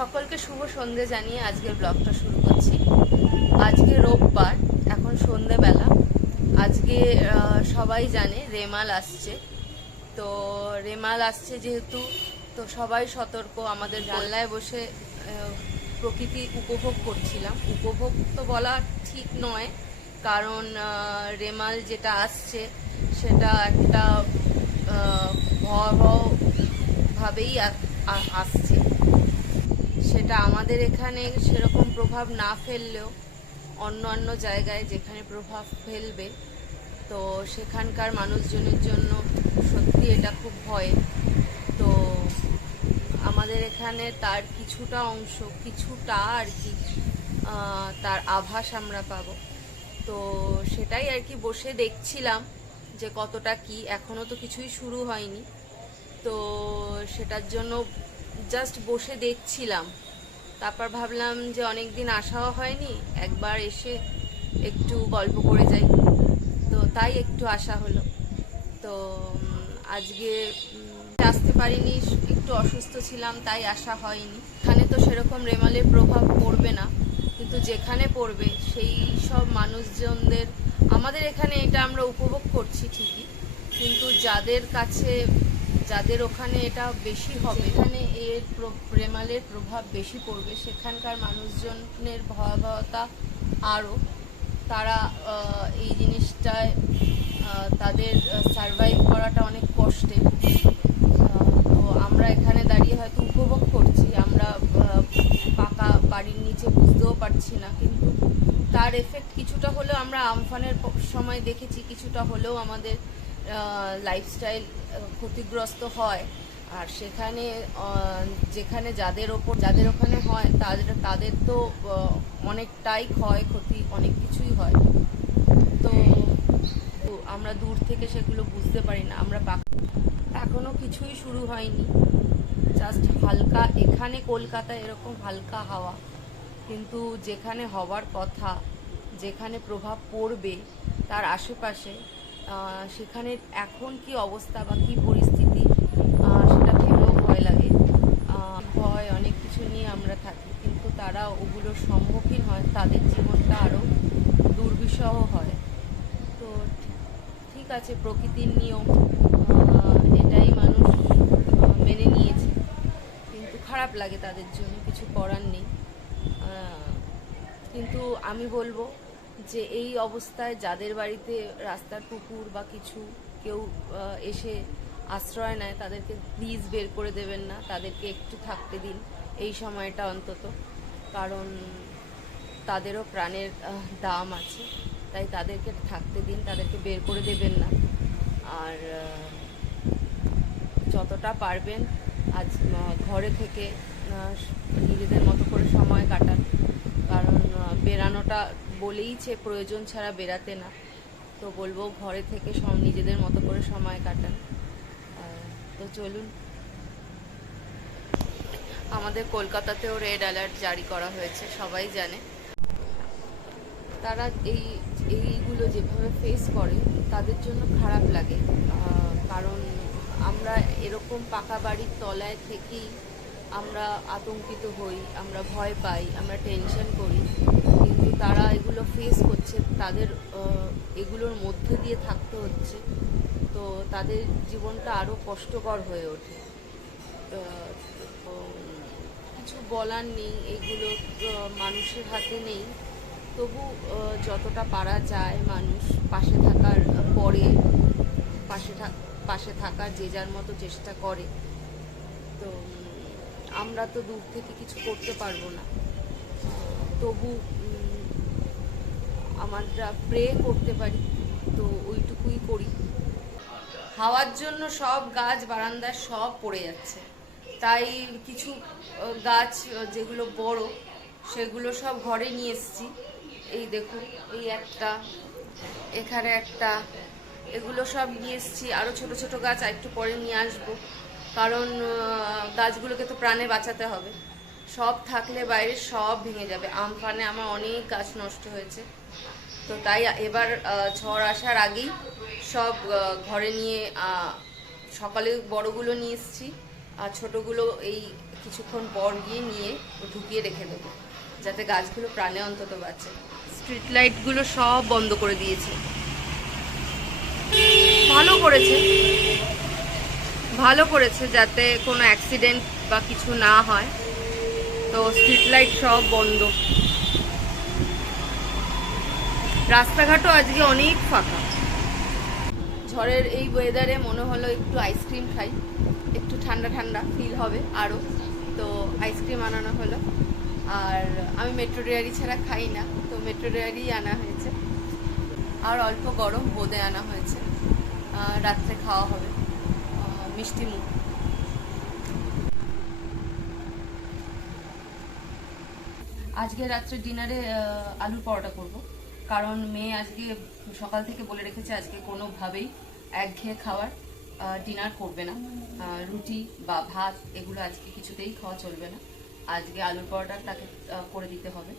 সকলকে শুভ সন্ধে জানিয়ে আজকের ব্লগটা শুরু করছি। আজকে রোববার এখন সন্ধেবেলা আজকে সবাই জানে রেমাল আসছে। তো রেমাল আসছে যেহেতু তো সবাই সতর্ক। আমাদের জানলায় বসে প্রকৃতি উপভোগ করছিলাম। উপভোগ তো বলা ঠিক নয় কারণ রেমাল যেটা আসছে সেটা একটা আহ, ভয়াবহ ভাবেই আ- আ- আসছে। সেটা আমাদের এখানে সেরকম প্রভাব না ফেললেও অন্য অন্য জায়গায় যেখানে প্রভাব ফেলবে, তো সেখানকার মানুষজনের জন্য সত্যি এটা খুব ভয়। তো আমাদের এখানে তার কিছুটা অংশ, কিছুটা আর কি তার আভাস আমরা পাবো। তো সেটাই আর কি বসে দেখছিলাম যে কতটা কি, এখনও তো কিছুই শুরু হয়নি। তো সেটার জন্য জাস্ট বসে দেখছিলাম। তারপর ভাবলাম যে অনেক দিন আসাও হয়নি, একবার এসে একটু গল্প করে যাই। তো তাই একটু আসা হলো। তো আজকে আসতে পারিনি, একটু অসুস্থ ছিলাম, তাই আসা হয়নি। এখানে তো সেরকম রেমালের প্রভাব পড়বে না, কিন্তু যেখানে পড়বে, সেই সব মানুষজনদের, আমাদের এখানে এটা আমরা উপভোগ করছি ঠিকই, কিন্তু যাদের কাছে যাদের ওখানে এটা বেশি হবে, এখানে এর প্র- রেমালের প্রভাব বেশি পড়বে। সেখানকার মানুষজনের ভয়াবহতা আরও। তারা এই জিনিসটায় তাদের সারভাইভ করাটা অনেক কষ্টের তো আমরা এখানে দাঁড়িয়ে হয়তো উপভোগ করছি। আমরা পাকা বাড়ির নিচে বুঝতেও পারছি না। কিন্তু তার এফেক্ট কিছুটা হলেও আমরা আমফানের সময় দেখেছি, কিছুটা হলেও আমাদের লাইফস্টাইল ক্ষতিগ্রস্ত হয়। আর সেখানে যেখানে যাদের ওপর, যাদের ওখানে হয়, তাদের তাদের তো অনেকটাই ক্ষয়, ক্ষতি অনেক কিছুই হয়। তো আমরা দূর থেকে সেগুলো বুঝতে পারি না। আমরা পাক- এখনও কিছুই শুরু হয়নি। জাস্ট হালকা, এখানে কলকাতায় এরকম হালকা হাওয়া। কিন্তু যেখানে হওয়ার কথা, যেখানে প্রভাব পড়বে, তার আশেপাশে সেখানে এখন কি অবস্থা বা কি পরিস্থিতি সেটা ভেবেও ভয় লাগে। ভয় অনেক কিছু নিয়ে আমরা থাকি, কিন্তু তারা ওগুলোর সম্মুখীন হয়, তাদের জীবনটা আরও দুর্বিষহ হয়। তো ঠিক আছে, প্রকৃতির নিয়ম এটাই মানুষ মেনে নিয়েছে। কিন্তু খারাপ লাগে তাদের জন্য, কিছু করার নেই। কিন্তু আমি বলব যে এই অবস্থায় যাদের বাড়িতে রাস্তার কুকুর বা কিছু কেউ এসে আশ্রয় নেয়, তাদেরকে প্লিজ বের করে দেবেন না। তাদেরকে একটু থাকতে দিন এই সময়টা অন্তত। কারণ তাদেরও প্রাণের দাম আছে। তাই তাদেরকে থাকতে দিন, তাদেরকে বের করে দেবেন না। আর যতটা পারবেন আজ ঘরে থেকে নিজেদের মতো করে সময় কাটান। কারণ বেরানোটা বলেইছে প্রয়োজন ছাড়া বেরাতে না। তো বলব, ঘরে থেকে সব নিজেদের মতো করে সময় কাটান। তো চলুন। আমাদের কলকাতাতেও রেড অ্যালার্ট জারি করা হয়েছে, সবাই জানে। তারা এই, এইগুলো যেভাবে ফেস করে, তাদের জন্য খারাপ লাগে। কারণ আমরা এরকম পাকা বাড়ির তলায় থেকেই আমরা আতঙ্কিত হই, আমরা ভয় পাই, আমরা টেনশন করি। কিন্তু তারা এগুলো ফেস করছে, তাদের এগুলোর মধ্যে দিয়ে থাকতে হচ্ছে। তো তাদের জীবনটা আরও কষ্টকর হয়ে ওঠে। কিছু বলার নেই, এগুলো মানুষের হাতে নেই। তবু যতটা পারা যায় মানুষ পাশে থাকার পরে, পাশে পাশে থাকার যে যার মতো চেষ্টা করে। আমরা তো দূর থেকে কিছু করতে পারব না। তবু আমরা প্রে করতে পারি, তো ওইটুকুই করি। হাওয়ার জন্য সব গাছ, বারান্দায় সব পড়ে যাচ্ছে। তাই কিছু গাছ যেগুলো বড়, সেগুলো সব ঘরে নিয়ে এসেছি। এই দেখুন, এই একটা, এখানে একটা, এগুলো সব নিয়ে এসেছি। আরও ছোট ছোট গাছ একটু পরে নিয়ে আসব। কারণ গাছগুলোকে তো প্রাণে বাঁচাতে হবে। সব থাকলে বাইরে সব ভেঙে যাবে। আমফানে আমার অনেক গাছ নষ্ট হয়েছে। তো তাই এবার ঝড় আসার আগেই সব ঘরে নিয়ে সকালে বড়গুলো নিয়ে এসেছি। আর ছোটোগুলো এই কিছুক্ষণ পর গিয়ে নিয়ে ঢুকিয়ে রেখে দেবো। যাতে গাছগুলো প্রাণে অন্তত বাঁচে। স্ট্রিট লাইটগুলো সব বন্ধ করে দিয়েছে। ভালো করেছে। ভালো করেছে যাতে কোনো অ্যাক্সিডেন্ট বা কিছু না হয়। তো স্ট্রিট লাইট সব বন্ধ। রাস্তাঘাটও আজকে অনেক ফাঁকা। ঝড়ের এই ওয়েদারে মনে হলো একটু আইসক্রিম খাই। একটু ঠান্ডা ঠান্ডা ফিল হবে আরও তো আইসক্রিম আনানো হলো। আর আমি মেট্রো ডেয়ারি ছাড়া খাই না। তো মেট্রো ডেয়ারি আনা হয়েছে। আর অল্প গরম বোঁদে আনা হয়েছে। রাত্রে খাওয়া হবে। মিষ্টি মুখ। আজকে রাত্রে ডিনারে আলুর পরোটা করব। কারণ মেয়ে আজকে সকাল থেকে বলে রেখেছে আজকে কোনোভাবেই একঘেয়ে খাওয়ার ডিনার করবে না। রুটি বা ভাত এগুলো আজকে কিছুতেই খাওয়া চলবে না। আজকে আলুর পরোটা তাকে করে দিতে হবে।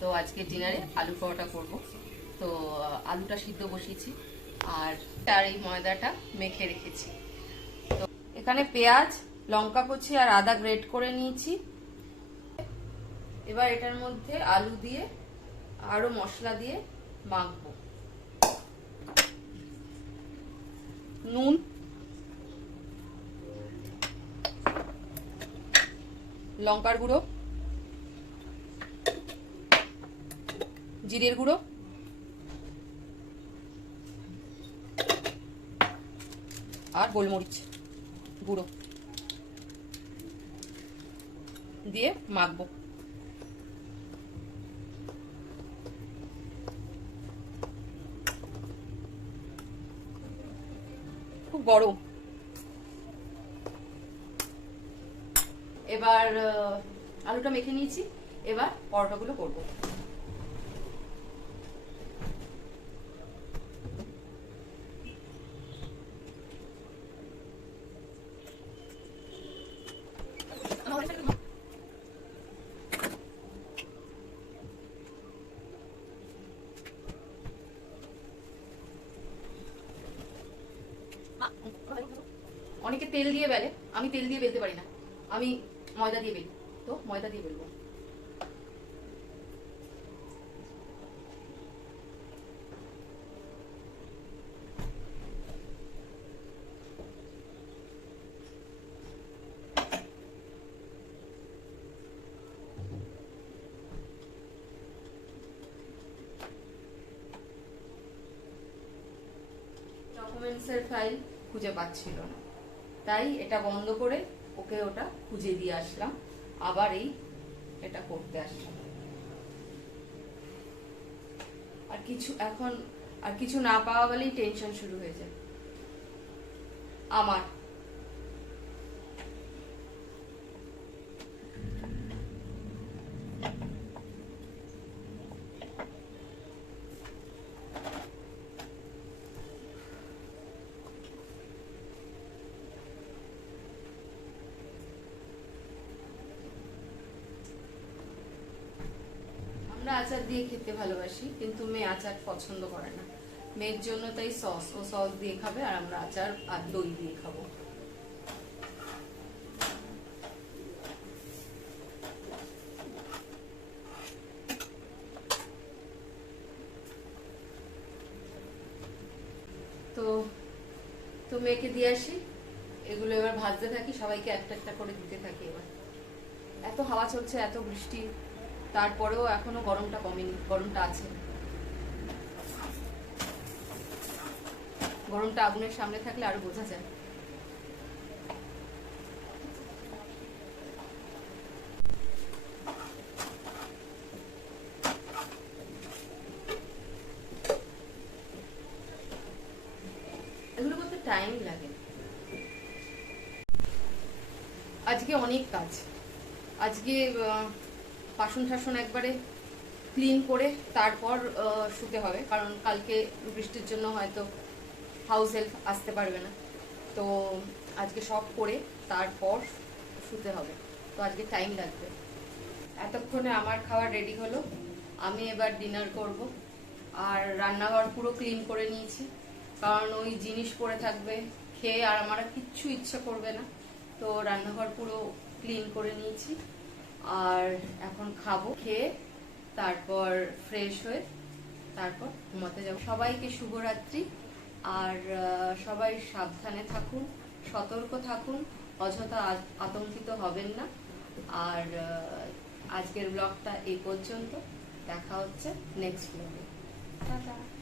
তো আজকে ডিনারে আলুর পরোটা করব। তো আলুটা সিদ্ধ বসিয়েছি। আর তার এই ময়দাটা মেখে রেখেছি। এখানে পেঁয়াজ, লঙ্কা কুচি আর আদা গ্রেট করে নিয়েছি। এবার এটার মধ্যে আলু দিয়ে আরও মশলা দিয়ে মাখবো। নুন, লঙ্কার গুঁড়ো, জিরের গুঁড়ো, আর গোলমরিচ। গুঁড়ো। দিয়ে মাখবো। খুব গরম। এবার আলুটা মেখে নিয়েছি। এবার পরোটাগুলো করব অনেকে তেল দিয়ে বেলে, আমি তেল দিয়ে বেলতে পারি না। আমি ময়দা দিয়ে বেলি। তো ময়দা দিয়ে বেলবো। ডকুমেন্টসের ফাইল খুঁজে পাচ্ছিল না। তাই এটা বন্ধ করে ওকে ওটা খুঁজে দিয়ে আসলাম। আবার এই এটা করতে আসলাম। আর কিছু এখন, আর কিছু না পাওয়া বলেই টেনশন শুরু হয়ে যায়। আমার আমরা আচার দিয়ে খেতে ভালোবাসি, কিন্তু মেয়ে আচার পছন্দ করে না। মেয়ের জন্য তাই সস ও সস দিয়ে খাবে আর আমরা আচার আর দই দিয়ে খাব। তো তো মেয়েকে দিয়ে আসি। এগুলো এবার ভাজতে থাকি, সবাইকে একটা একটা করে দিতে থাকি এবার। এত হাওয়া চলছে, এত বৃষ্টি। তারপরেও এখনও গরমটা কমেনি, গরমটা আছে। গরমটা আগুনের সামনে থাকলে আরও বোঝা যায়। এগুলো করতে টাইম লাগে। আজকে অনেক কাজ। আজকে বাসন টাসন একবারে ক্লিন করে তারপর শুতে হবে। কারণ কালকে বৃষ্টির জন্য হয়তো হাউস হেল্প আসতে পারবে না। তো আজকে সব করে তারপর শুতে হবে। তো আজকে টাইম লাগবে। এতক্ষণে আমার খাবার রেডি হলো। আমি এবার ডিনার করব। আর রান্নাঘর পুরো ক্লিন করে নিয়েছি। কারণ ওই জিনিস পড়ে থাকবে, খেয়ে আর আমার কিচ্ছু ইচ্ছা করবে না। তো রান্নাঘর পুরো ক্লিন করে নিয়েছি। আর এখন খাব, খেয়ে তারপর ফ্রেশ হয়ে তারপর ঘুমাতে যাব। সবাইকে শুভরাত্রি। আর সবাই সাবধানে থাকুন, সতর্ক থাকুন, অযথা আতঙ্কিত হবেন না। আর আজকের ব্লগটা এই পর্যন্ত। দেখা হচ্ছে নেক্সট ব্লগে টাটা।